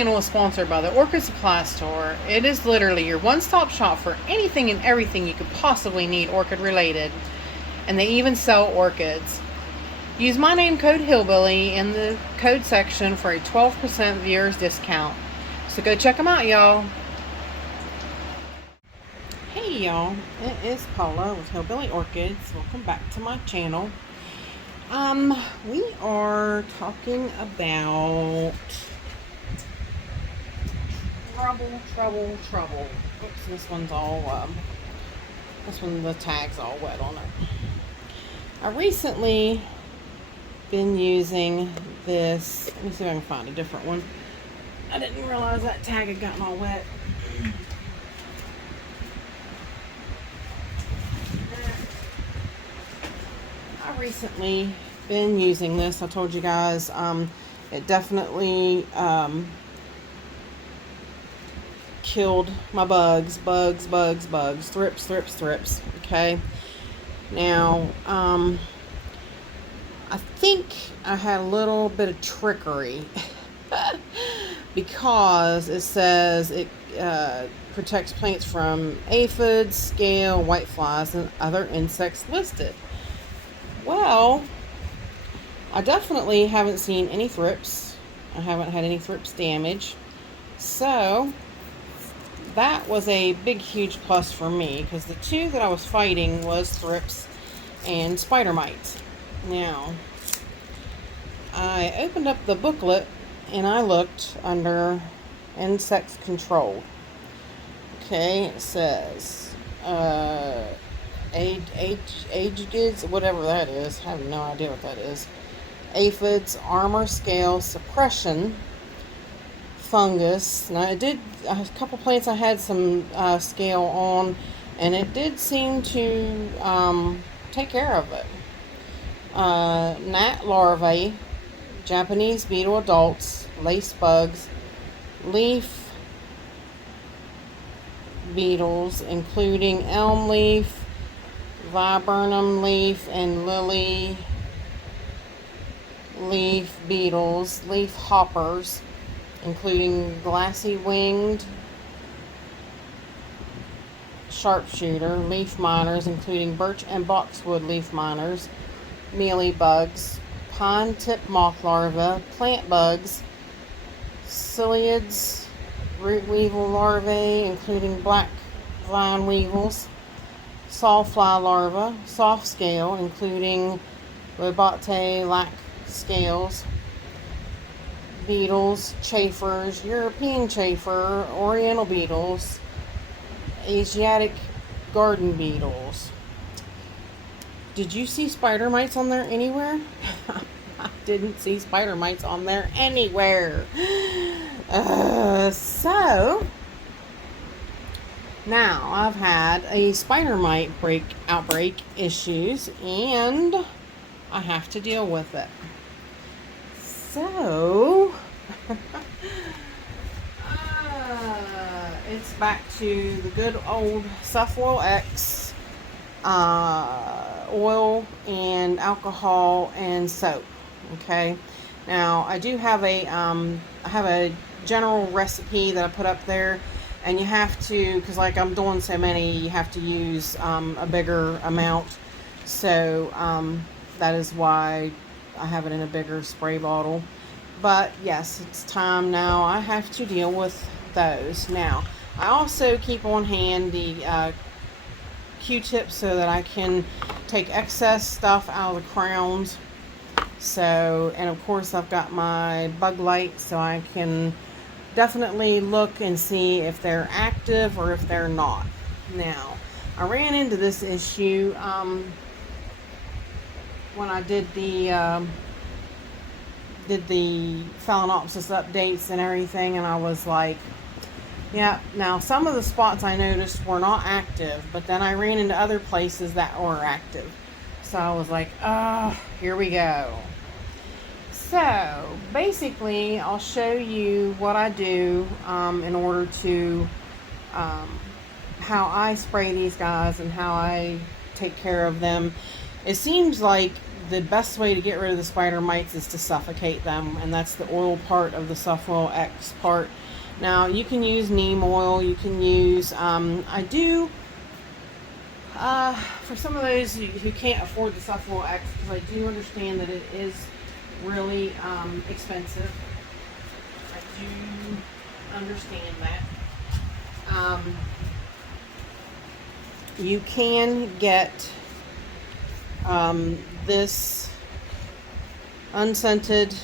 channel is sponsored by the Orchid Supply Store. It is literally your one-stop shop for anything and everything you could possibly need orchid related. And they even sell orchids. Use my name code Hillbilly in the code section for a 12% viewers discount. So go check them out, y'all. Hey y'all, it is Paula with Hillbilly Orchids. Welcome back to my channel. We are talking about trouble. Oops, this one's all, the tag's all wet on it. I recently been using this, let me see if I can find a different one. I didn't realize that tag had gotten all wet. I recently been using this. I told you guys it definitely killed my bugs, thrips. Okay, now I think I had a little bit of trickery because it says it protects plants from aphids, scale, whiteflies, and other insects listed. Well, I definitely haven't seen any thrips. I haven't had any thrips damage. So that was a big, huge plus for me, because the two that I was fighting was thrips and spider mites. Now, I opened up the booklet and I looked under insect control. Okay, it says agedids, whatever that is. I have no idea what that is. Aphids, armor, scale, suppression, fungus. Now, a couple plants I had some scale on, and it did seem to take care of it. Gnat larvae, Japanese beetle adults, lace bugs, leaf beetles, including elm leaf, viburnum leaf, and lily leaf beetles, leaf hoppers, including glassy winged sharpshooter, leaf miners, including birch and boxwood leaf miners, mealy bugs, pine tip moth larvae, plant bugs, psyllids, root weevil larvae, including black vine weevils, sawfly larvae, soft scale, including lobate lac scales, beetles, chafers, European chafer, oriental beetles, Asiatic garden beetles. Did you see spider mites on there anywhere? I didn't see spider mites on there anywhere. So now I've had a spider mite outbreak issues, and I have to deal with it. So it's back to the good old Suffoil-X, oil and alcohol and soap. Okay, now I do have a general recipe that I put up there, and you have to, because like I'm doing so many, you have to use a bigger amount. So that is why I have it in a bigger spray bottle. But yes, it's time now. I have to deal with those. Now, I also keep on hand the Q-tips so that I can take excess stuff out of the crowns. So, and of course I've got my bug light, so I can definitely look and see if they're active or if they're not. Now, I ran into this issue when I did the Phalaenopsis updates and everything, and I was like, yeah, now some of the spots I noticed were not active, but then I ran into other places that were active. So I was like, oh, here we go. So basically, I'll show you what I do in order to, how I spray these guys and how I take care of them. It seems like the best way to get rid of the spider mites is to suffocate them, and that's the oil part of the Suffoil-X part. Now you can use neem oil, you can use, I do, for some of those who can't afford the Suffoil-X, because I do understand that it is really expensive. I do understand that. You can get this unscented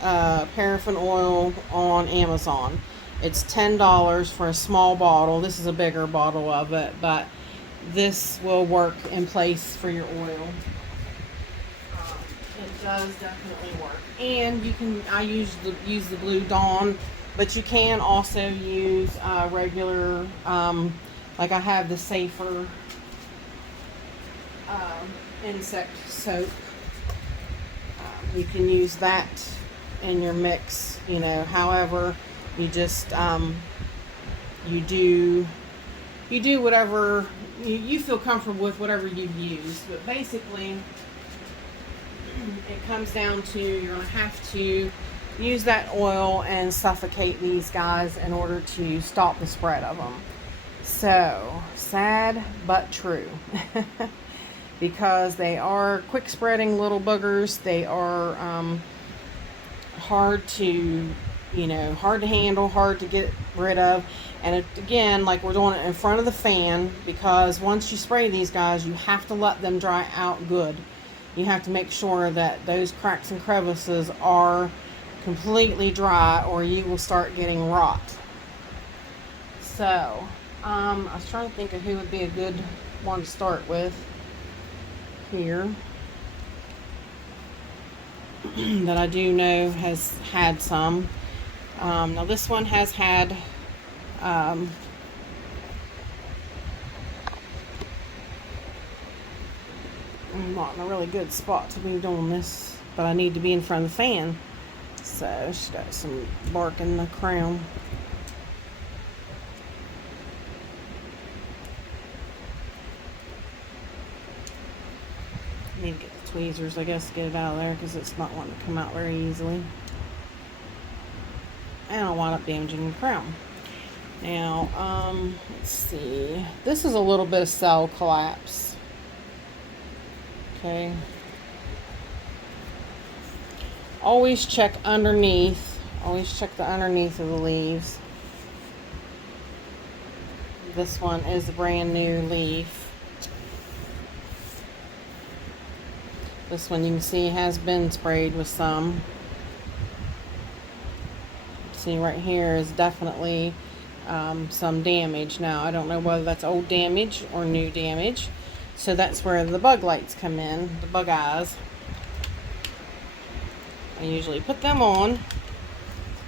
paraffin oil on Amazon. It's $10 for a small bottle. This is a bigger bottle of it, but this will work in place for your oil. It does definitely work. And you can, I use the Blue Dawn, but you can also use regular, like I have the Safer insect soap. You can use that in your mix, you know, however you just you do whatever you feel comfortable with, whatever you've used. But basically it comes down to, you're going to have to use that oil and suffocate these guys in order to stop the spread of them. So sad but true. Because they are quick spreading little boogers. They are hard to, you know, hard to handle, hard to get rid of. And again, like we're doing it in front of the fan, because once you spray these guys, you have to let them dry out good. You have to make sure that those cracks and crevices are completely dry, or you will start getting rot. So I was trying to think of who would be a good one to start with here that I do know has had some. Now this one has had I'm not in a really good spot to be doing this, but I need to be in front of the fan. So she's got some bark in the crown. Need to get the tweezers, I guess, to get it out of there, because it's not wanting to come out very easily. And I'll wind up damaging the crown. Now, let's see. This is a little bit of cell collapse. Okay. Always check underneath. Always check the underneath of the leaves. This one is a brand new leaf. This one you can see has been sprayed with some. See right here is definitely some damage. Now I don't know whether that's old damage or new damage. So that's where the bug lights come in, the bug eyes. I usually put them on,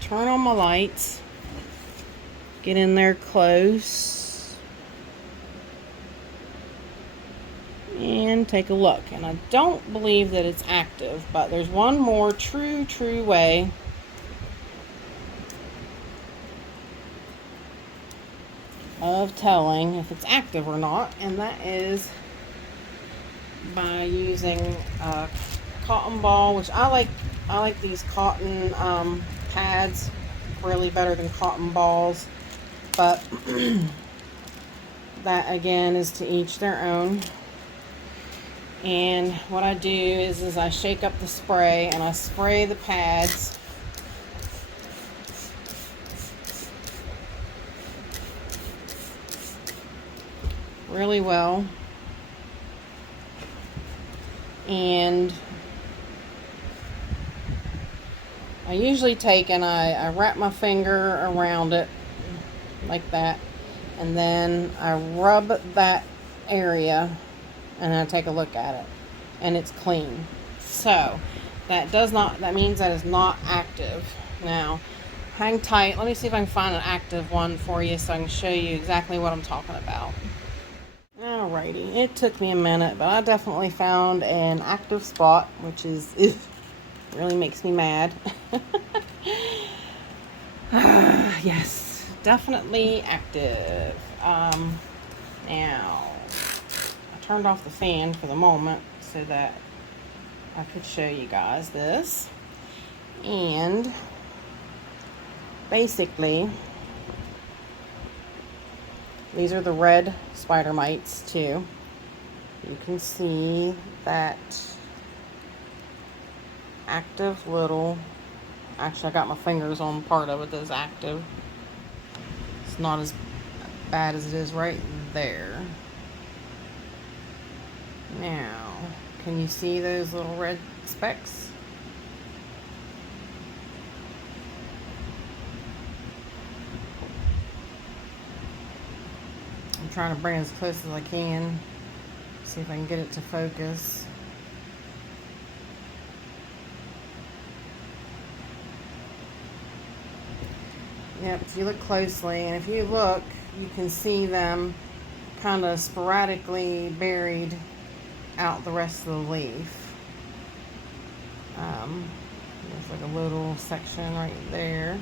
turn on my lights, get in there close, and take a look. And I don't believe that it's active, but there's one more true way of telling if it's active or not, and that is by using a cotton ball, which I like these cotton pads really better than cotton balls, but that again is to each their own. And what I do is I shake up the spray and I spray the pads really well. And I usually take and I wrap my finger around it like that, and then I rub that area and I take a look at it, and it's clean. So that means that it's not active. Now hang tight, let me see if I can find an active one for you so I can show you exactly what I'm talking about. Alrighty, it took me a minute, but I definitely found an active spot, which is really makes me mad. Yes, definitely active. Now I turned off the fan for the moment so that I could show you guys this. And basically, these are the red spider mites too. You can see that active little, actually I got my fingers on part of it that's active. It's not as bad as it is right there. Now, can you see those little red specks? I'm trying to bring it as close as I can. See if I can get it to focus. Yep, if you look closely, and if you look, you can see them kind of sporadically buried out the rest of the leaf. There's like a little section right there.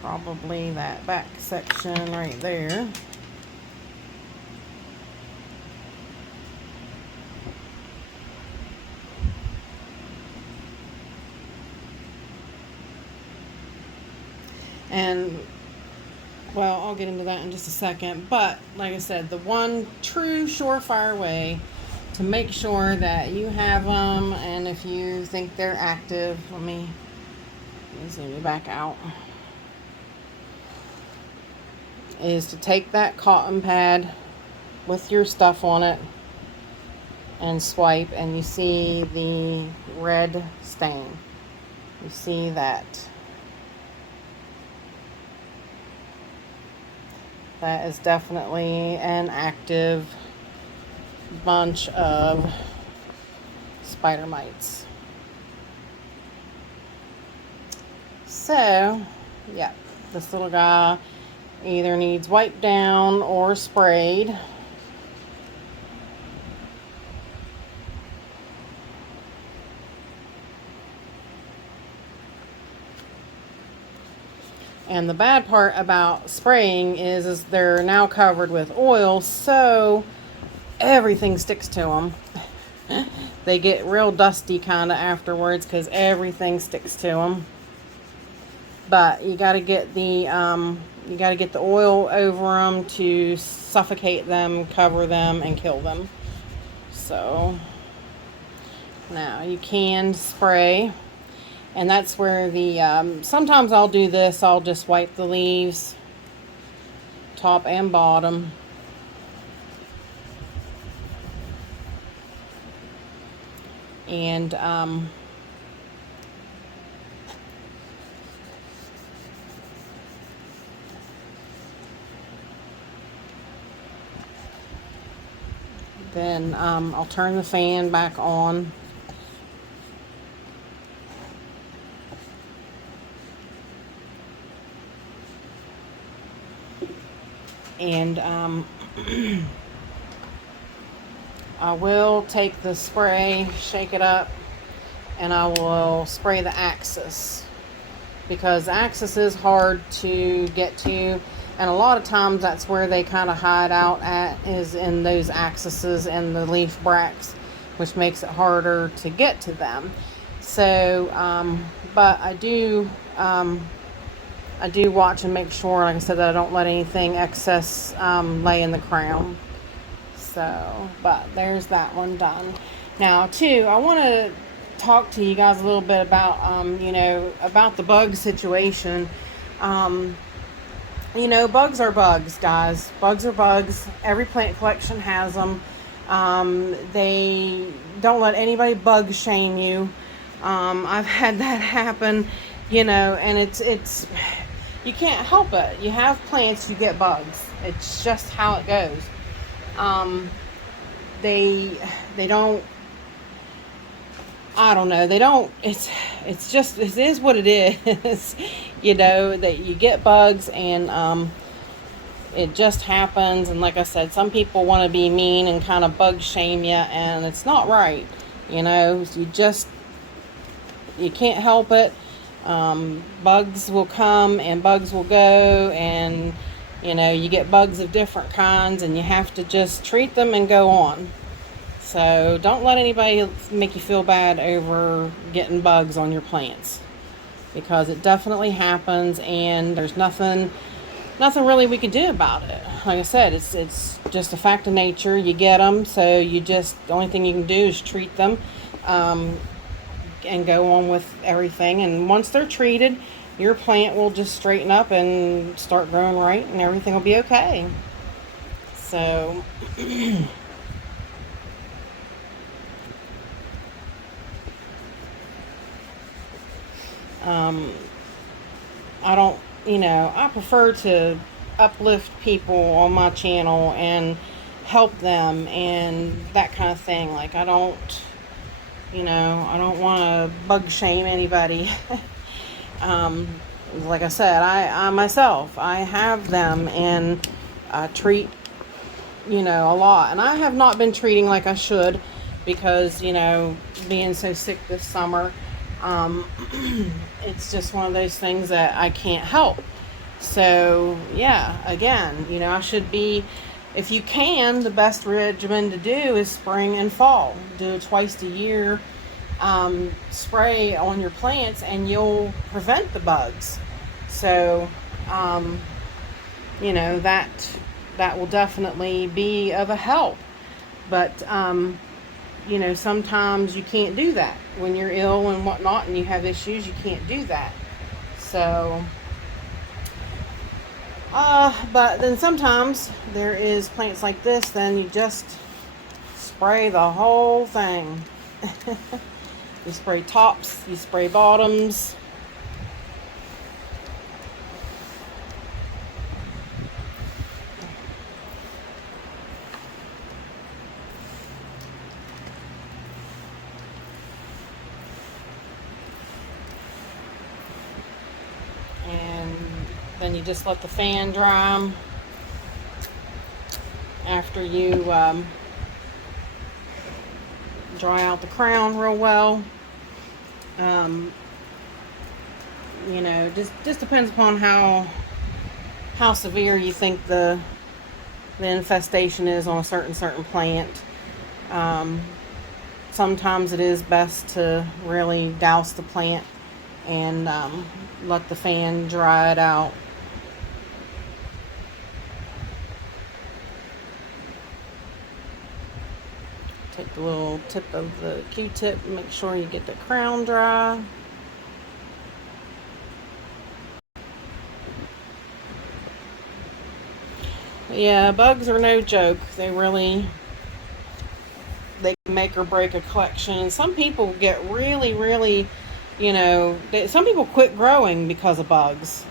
Probably that back section right there. And, well, I'll get into that in just a second. But, like I said, the one true surefire way to make sure that you have them, and if you think they're active, let me zoom you back out, is to take that cotton pad with your stuff on it and swipe, and you see the red stain. You see that. That is definitely an active bunch of spider mites. So, yeah, this little guy either needs wiped down or sprayed. And the bad part about spraying is they're now covered with oil, so everything sticks to them. They get real dusty kind of afterwards because everything sticks to them. But you got to get the oil over them to suffocate them, cover them, and kill them. So now you can spray. And that's where the, sometimes I'll do this, I'll just wipe the leaves, top and bottom. And, then I'll turn the fan back on. And I will take the spray, shake it up, and I will spray the axis, because the axis is hard to get to, and a lot of times that's where they kind of hide out at, is in those axes and the leaf bracts, which makes it harder to get to them. So, but I do watch and make sure, like I said, that I don't let anything excess lay in the crown. So, but there's that one done. Now, too, I want to talk to you guys a little bit about, about the bug situation. Bugs are bugs, guys. Bugs are bugs. Every plant collection has them. They don't let anybody bug shame you. I've had that happen, and it's you can't help it. You have plants, you get bugs. It's just how it goes. They don't, I don't know, they don't, it's just, it is what it is. That you get bugs, and it just happens. And like I said, some people want to be mean and kind of bug shame you, and it's not right. You can't help it. Bugs will come and bugs will go, and you get bugs of different kinds, and you have to just treat them and go on. So don't let anybody make you feel bad over getting bugs on your plants, because it definitely happens, and there's nothing really we can do about it. Like I said, it's just a fact of nature. You get them, so the only thing you can do is treat them, and go on with everything. And once they're treated, your plant will just straighten up and start growing right, and everything will be okay. So I don't, I prefer to uplift people on my channel and help them and that kind of thing. Like, I don't want to bug shame anybody. Like I said, I myself, I have them, and treat, a lot. And I have not been treating like I should, because, being so sick this summer, it's just one of those things that I can't help. So, yeah, again, I should be, if you can, the best regimen to do is spring and fall. Do it twice a year. Spray on your plants, and you'll prevent the bugs. So, that will definitely be of a help. But, sometimes you can't do that when you're ill and whatnot, and you have issues. You can't do that. So, but then sometimes there is plants like this, then you just spray the whole thing. You spray tops, you spray bottoms. And then you just let the fan dry them after you dry out the crown real well. Just depends upon how severe you think the infestation is on a certain plant. Sometimes it is best to really douse the plant and let the fan dry it out. Take the little tip of the Q-tip and make sure you get the crown dry. Yeah, bugs are no joke. They can make or break a collection. And some people get really, some people quit growing because of bugs.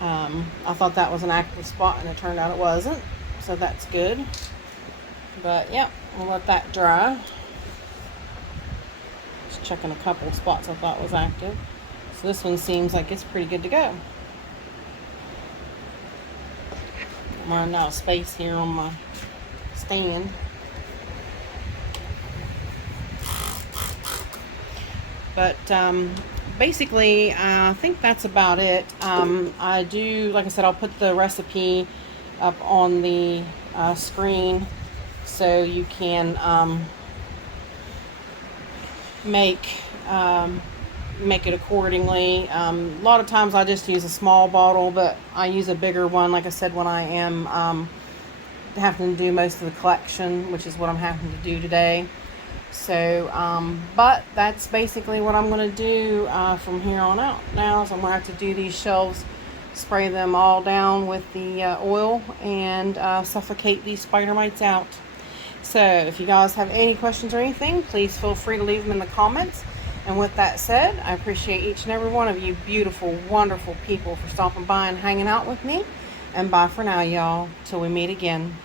I thought that was an active spot, and it turned out it wasn't. So that's good. But yeah, we'll let that dry. Just checking a couple spots I thought was active. So this one seems like it's pretty good to go. I'm running out of space here on my stand. But basically, I think that's about it. I do, like I said, I'll put the recipe up on the screen so you can make it accordingly. A lot of times I just use a small bottle, but I use a bigger one, like I said, when I am having to do most of the collection, which is what I'm having to do today. So, but that's basically what I'm going to do from here on out. Now is I'm going to have to do these shelves, spray them all down with the oil, and suffocate these spider mites out. So if you guys have any questions or anything, please feel free to leave them in the comments. And with that said, I appreciate each and every one of you beautiful, wonderful people for stopping by and hanging out with me. And bye for now, y'all, till we meet again.